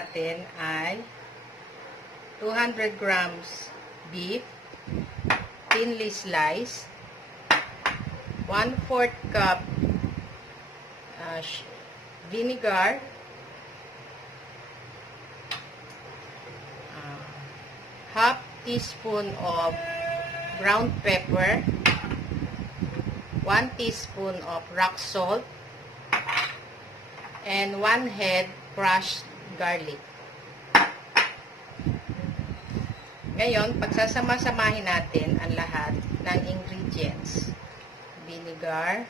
natin ay 200 grams beef, thinly sliced, 1/4 cup vinegar, half teaspoon of ground pepper, 1 teaspoon of rock salt, and 1 head crushed garlic. Ngayon, pagsasama-samahin natin ang lahat ng ingredients. Vinegar,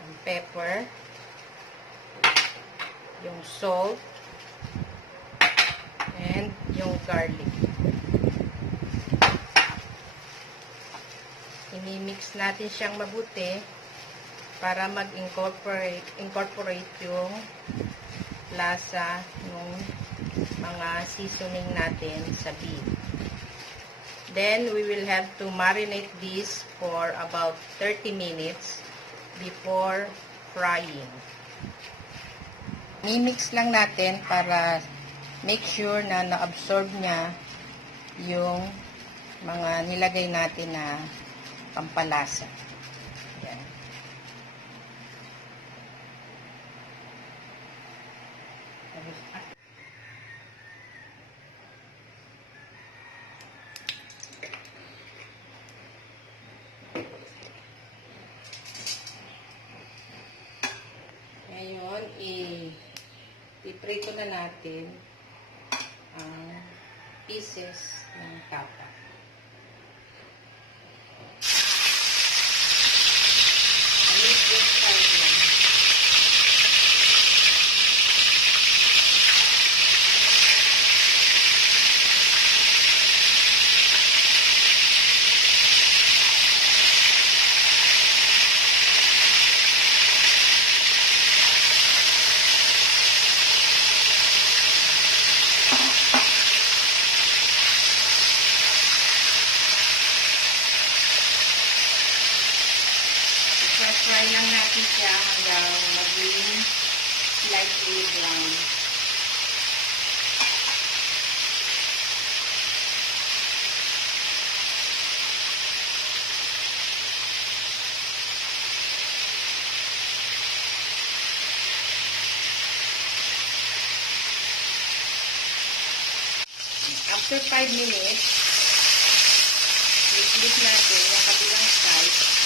ang pepper, yung salt, and yung garlic. Imimix natin siyang mabuti para mag-incorporate yung lasa ng mga seasoning natin sa beef. Then, we will have to marinate this for about 30 minutes before frying. I-mix lang natin para make sure na na-absorb niya yung mga nilagay natin na pampalasa. Yan. Ngayon, iprito na natin ang pieces ng tapa. Fry lang natin siya hanggang maging slightly brown. After 5 minutes, i-flip natin yung kabilang side.